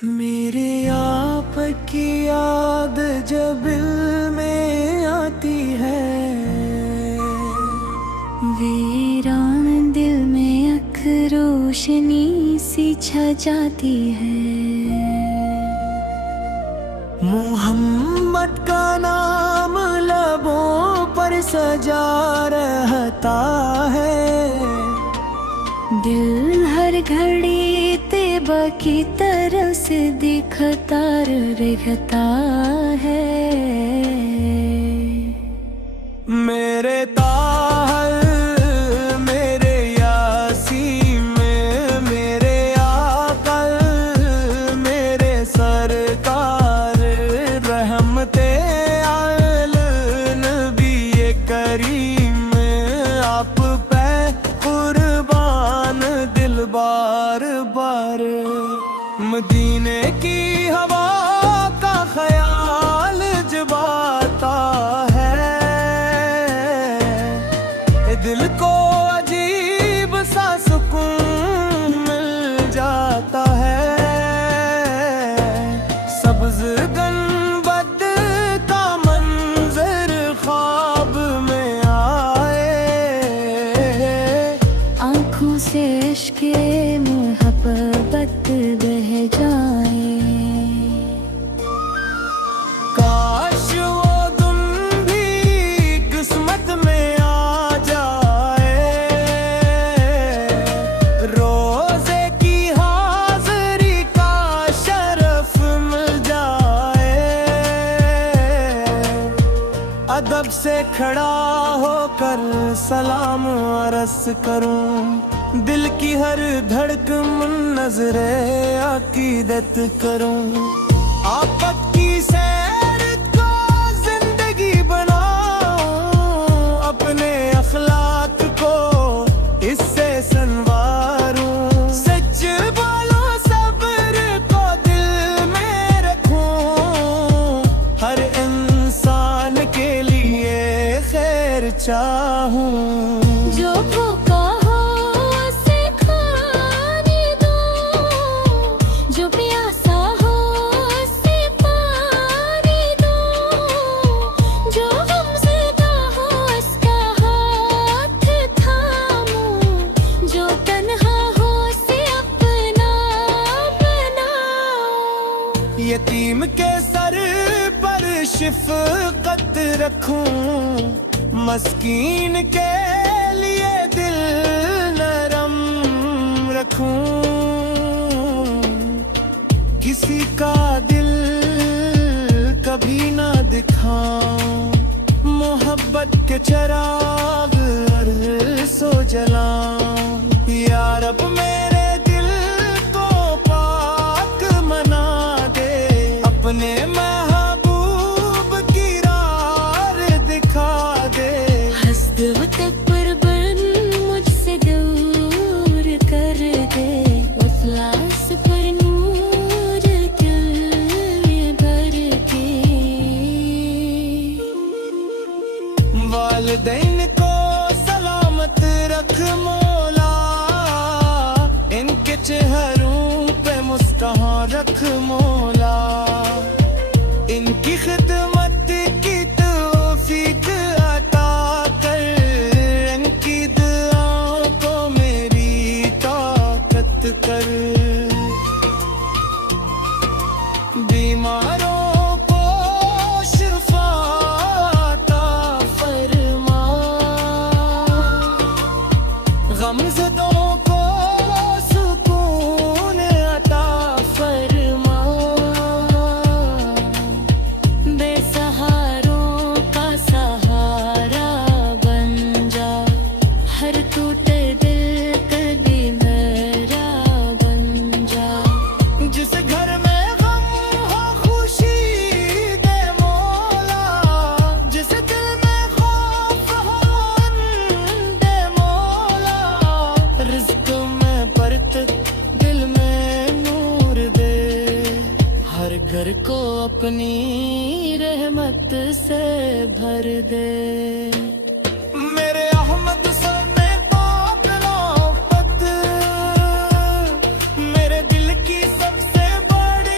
मेरे आपकी याद जब दिल में आती है, वीरान दिल में अख रोशनी सी छा जाती है। मोहम्मद का नाम लबों पर सजा रहता है, दिल हर घड़ी तैबा की तरफ से दिखता रहता है। मेरे ताहल मेरे यासीन में, मेरे आकल मेरे सरकार, रहमते आल नबी करीम, आप पे कुर्बान दिल बार बार। मदीने की हवा का ख्याल जब आता है, दिल को अजीब सा सुकून मिल जाता है। सब्ज गंबद का मंजर ख्वाब में आए, आँखों से इश्क़े मोहब्बत बह जाए। काश वो तुम भी किस्मत में आ जाए, रोज़े की हाज़री का शरफ मिल जाए। अदब से खड़ा होकर सलाम अर्ज़ करूं, दिल की हर धड़कन नजरे अकीदत करूं। आपकी सैर को जिंदगी बनाऊं, अपने अखलाक को इससे संवारूं। सच बोलो सब्र को दिल में रखूं, हर इंसान के लिए खैर चाहूं। जो भूखा हो उसे खाने दो, जो प्यासा हो उसे पानी दो, जो गमज़दा हो उसका हाथ थामो, जो तन्हा हो उसे अपना बनाओ। यतीम के सर पर शिफ़क़त रखूं, मस्कीन के लिए दिल नरम रखूं। किसी का दिल कभी ना दिखाऊं, मोहब्बत के चिराग सो जलाऊं। या रब मेरे दिल को पाक बना दे, अपने महबूब की राह दिखा दे। हस्द व तकबर मुझसे दूर कर दे, इखलास पर नूर दिल में भर के। वालिदैन को सलामत रख मौला, इनके चेहरों पे मुस्कान रख मौला। इनकी खिदमत की तौफीक अता कर, इनकी दुआओं को मेरी ताकत कर। बीमारों को शिफा अता फरमा, गमज़दों को सुकून अता फरमा। बेसहारों का सहारा बन जा, हर टूटे दिल कभी मेरा बन जा। जिस घर में गम हो खुशी दे मौला, जिस दिल में खौफ हो अमन दे मौला। रिज़्क़ में बरकत दिल में नूर दे, हर घर को अपनी रहमत से भर दे। मेरे अहमद सर ने काबिल आफत, मेरे दिल की सबसे बड़ी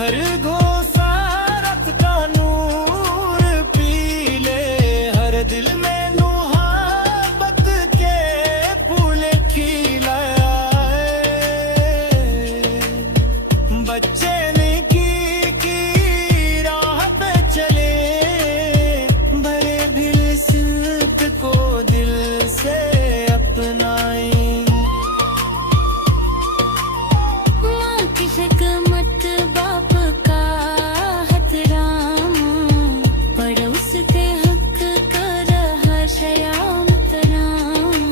घर घोसा रत का नूर पी ले, हर दिल में मुहब्बत के फूल खिलाए। बच्चे ने की राह पे चले, भरे दिल सिल्क को दिल से अपनाए। माँ की हिकमत बाप का हतराम, पड़ोस के हक कर हर शयाम तराम।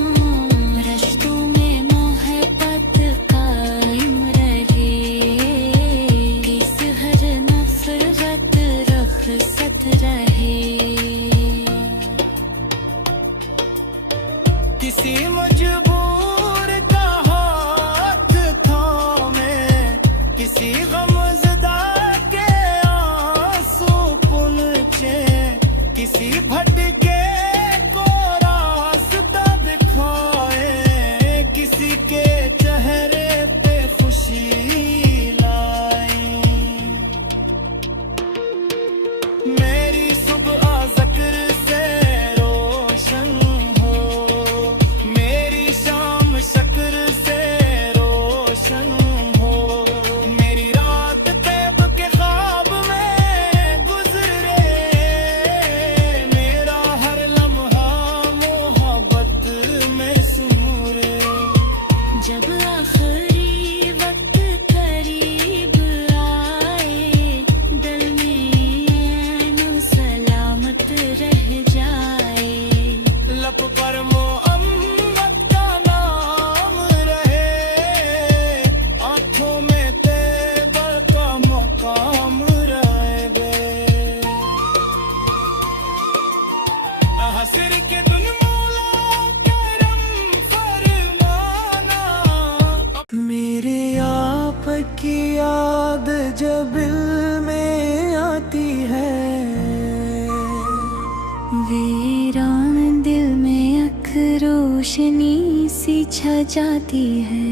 रिश्तों में मोहब्बत कायम रहे, किस हर नफरत रखसत रहे। किसी मजबूर का हाथ थामे, किसी गमज़दा के आंसू पुनचे, किसी भटके को रास्ता दिखाए, किसी के चेहरे पे खुशी लाए। मेरी सुबह ज़िक्र से रोशन हो, मेरी शाम शक्र से रोशन हो। मेरी रात तैब के ख्वाब में गुजरे, मेरा हर लम्हा मोहब्बत में सूरे। जब आखिरी वक्त करीब आए, दिल में ऐनो सलामत रह जाए। लब पर मोहम्मद का नाम रहे, आंखों में तैबा का मुकाम रहे। हसर के दुन मौला करम फरमाना। मेरे आप की याद जब दिल में आती है, वीरान दिल में अख रोशनी सी छा जाती है।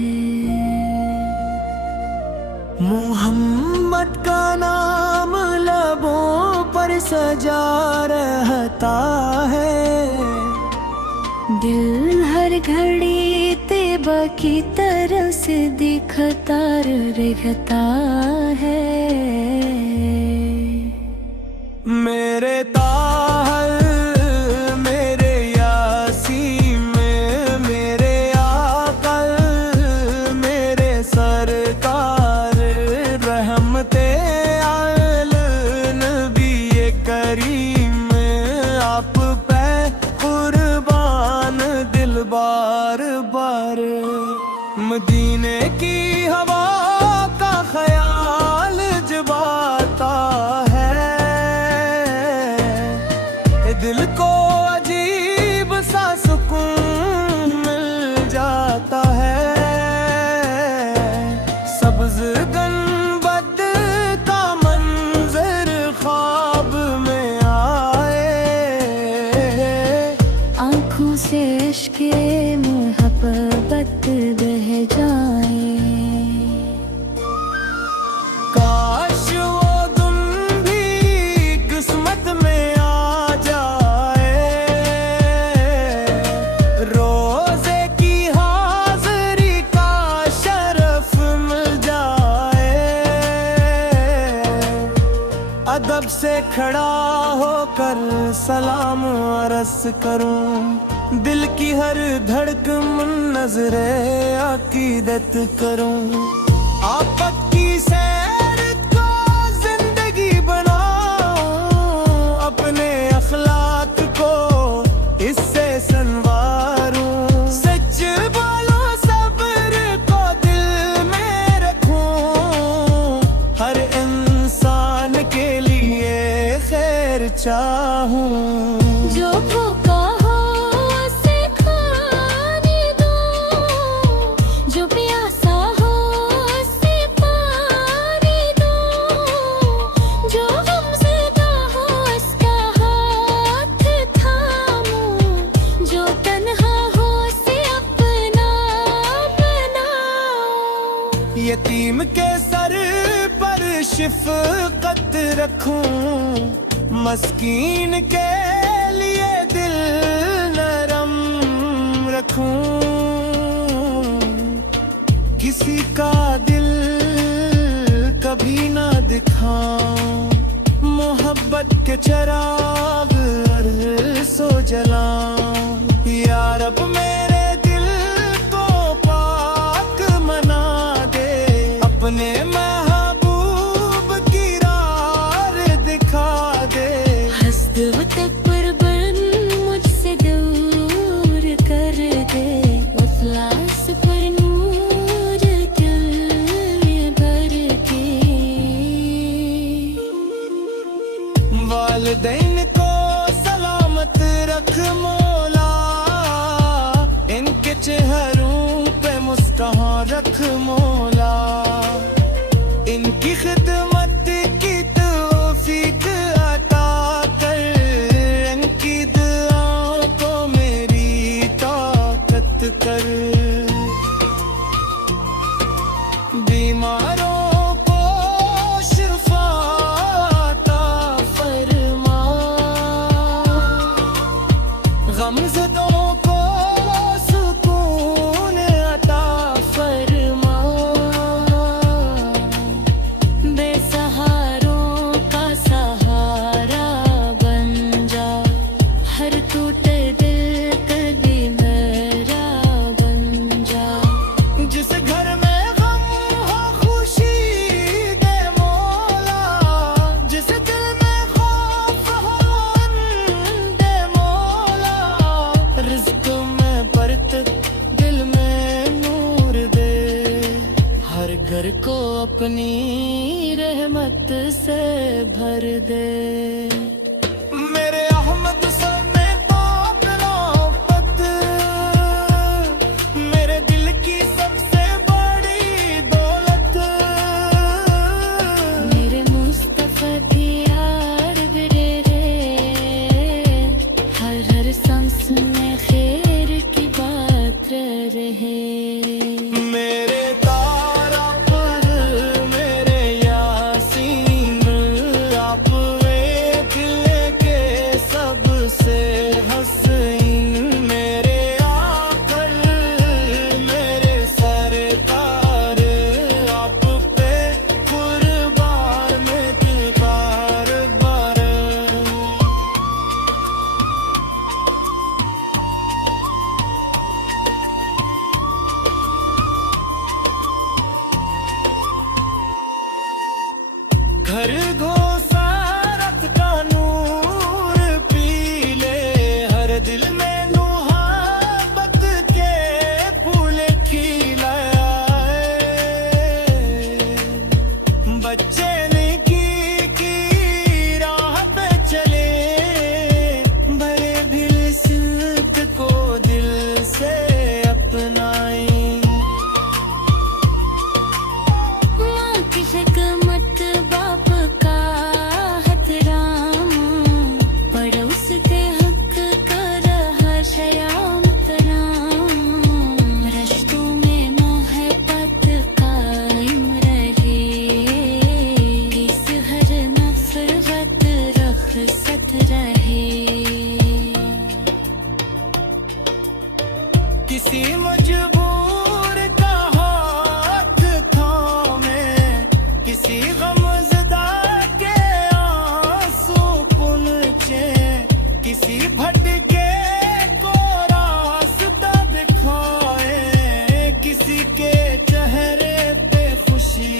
मोहम्मद का नाम लबों पर सजा रहता है, दिल हर घड़ी तैबा की तरफ से दिखता रहता है। मेरे ताहल मेरे यासीन में, मेरे आकल मेरे सरकार, रहमते आल नबी करीम, आप पे कुर्बान दिल बार बार। मदीने की हवा का ख्याल जब आता है, दिल को अजीब सा सुकून मिल जाता है। सब्ज गंबद का मंजर ख्वाब में आए, आँखों से इश्क़े मोहब्बत बह जाए। काश वो तुम भी किस्मत में आ जाए, रोज़े की हाज़री का शरफ मिल जाए। अदब से खड़ा होकर सलाम अर्ज़ करूं, दिल की हर धड़कन नजरे अकीदत करूं। आपक की सैर को जिंदगी बनाऊं, अपने अखलाक को इससे संवारूं। सच बोलो सब्र को दिल में रखूं, हर इंसान के लिए खैर चाहूं। जो भूखा हो उसे खाने दो, जो प्यासा हो उसे पानी दो, जो गमज़दा हो उसका हाथ थामो, जो तन्हा हो उसे अपना बनाओ। यतीम के सर पर शिफकत रखूं, मस्कीन के लिए दिल नरम रखूं, किसी का दिल कभी ना दिखाऊं, मोहब्बत के चिराग सो जलाऊं। यार अब मेरे दिल को पाक मना दे, अपने महबूब की राह दिखा दे। हस्द वो तकबर बन मुझसे दूर कर दे, इखलास पर नूर दिल में भर के। वालिदैन को सलामत रख मौला, इनके चेहरों पे मुस्कान रख मौला, इनकी खिदमत की तौफीक अता कर, इनकी दुआओं को मेरी ताकत कर। बीमारों को शिफा अता फरमा, गमज़दों को सुकून अता फरमा, बेसहारों का सहारा बन जा, हर टूटे दिल कभी मेरा बन जा। जिस घर में गम हो खुशी दे मौला, जिस दिल में खौफ हो अमन दे मौला, रिज़्क़ में बरकत दिल में नूर दे, हर घर को अपनी रहमत से भर दे। मेरे अहमद सब में पाक मेरे दिल की सबसे बड़ी दौलत, मेरे मुस्तफा की यार बिरे रे, हर सांस में खैर की बात रहे। मेरे तारा पर मेरे यासीन, आप वे दिल के सबसे हसीन, मेरे आकर मेरे सरकार, आप पे कुर्बान में दिल बार बार। घर घोसारत का नूर पी ले, हर दिल में मुहब्बत के फूल खिलाए, बच्चे नेकी की राह पे चले, भरे दिल सिल्क को दिल से अपनाए। माँ की हिकमत बाप का हतराम, पड़ोस के हक का रहा शयाम तराम, रिश्तों में मोहब्बत कायम रहे, किस हर नफरत रखसत रहे। किसी मजबूर का हाथ थामे, किसी गमज़दा के आंसू पुनचे, किसी भटके को रास्ता दिखाए, किसी के चेहरे पे खुशी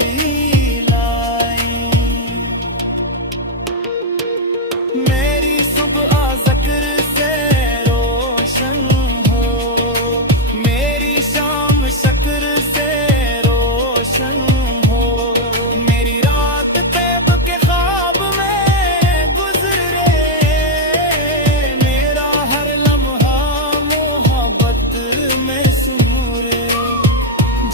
लाए। मेरी सुबह ज़िक्र से रोशन हो, मेरी शाम शक्र से रोशन हो, मेरी रात तैब के ख्वाब में गुज़रे, मेरा हर लम्हा मोहब्बत में सुनूरे।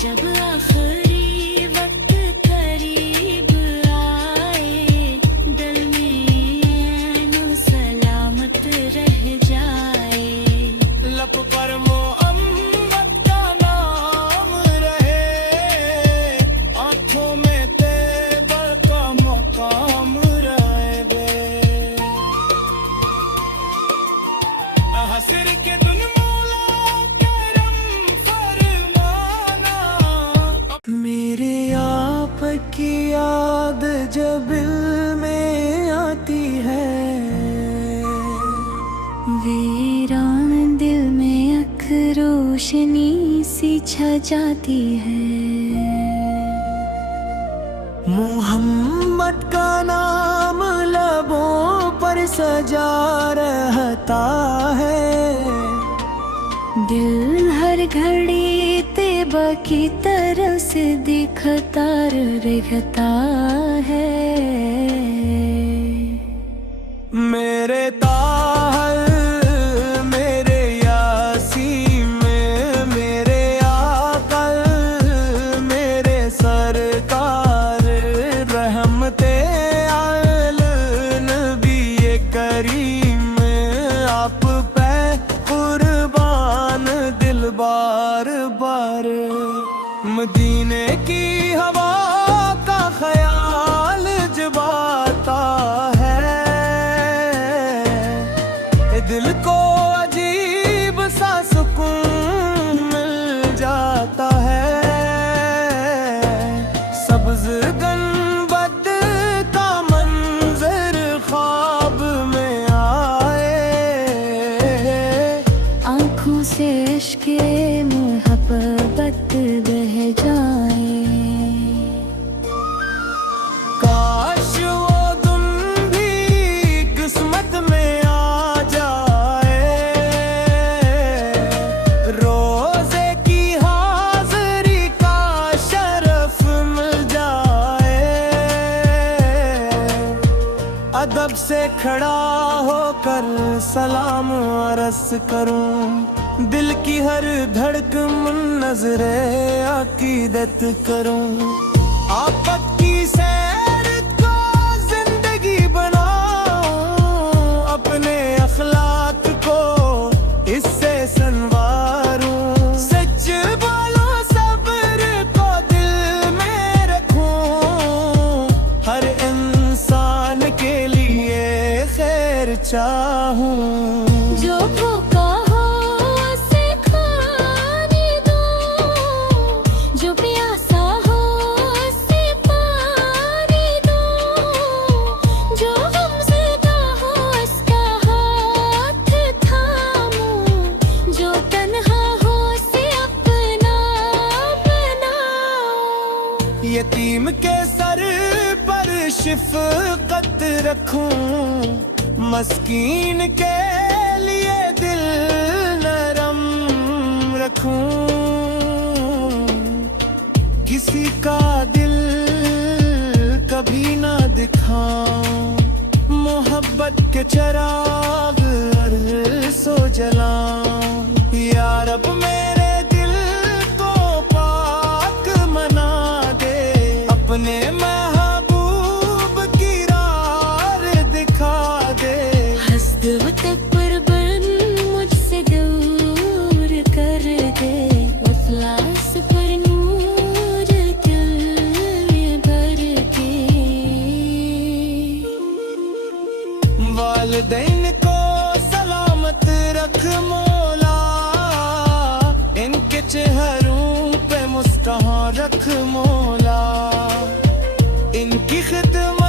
जब आखिरी वक्त करीब आए, दिल में नो सलामत रह जाए, लब पर मोहम्मद का नाम रहे, आंखों में तेबर का रोशनी सी छा जाती है। मोहम्मद का नाम लबों पर सजा रहता है। दिल हर घड़ी तैबा की तरफ से दिखता रहता है। मेरे ताहल मेरे यासीन में मेरे आकल मेरे सरकार रहमते आल नबी करीम आप पे कुर्बान दिल बार बार। मदीने की हवा का ख्याल जब आता है दिल को अजीब सा सुकून मिल जाता है। सब्ज गंबद का मंजर ख्वाब में आए। आँखों से इश्क़े मोहब्बत बह जाए। काश वो तुम भी किस्मत में आ जाए। रोज़े की हाज़री का शरफ मिल जाए। अदब से खड़ा होकर सलाम अर्ज़ करूं। दिल की हर धड़कन नजरे अकीदत करूं। आपक की सैर को जिंदगी बनाऊं। अपने अखलाक को इससे संवारूं। सच बोलो सब्र को दिल में रखूं। हर इंसान के लिए खैर चाहूं। जो भूखा हो उसे खाने दो। जो प्यासा हो उसे पानी दो। जो गमज़दा हो उसका हाथ थामो। जो तन्हा हो उसे अपना बनाओ। यतीम के सर पर शिफ़क़त रखूं। मस्कीन के लिए दिल नरम रखूं। किसी का दिल कभी ना दिखाऊं। मोहब्बत के चिराग सो जलाऊं। या रब मेरे दिल को पाक बना दे। अपने महबूब की राह दिखा दे। हस्द व तकबर मुझसे दूर कर दे। इखलास पर नूर दिल में भर के। वालिदैन को सलामत रख मौला। इनके चेहरों पे मुस्कान रख मौला। इनकी खिदमत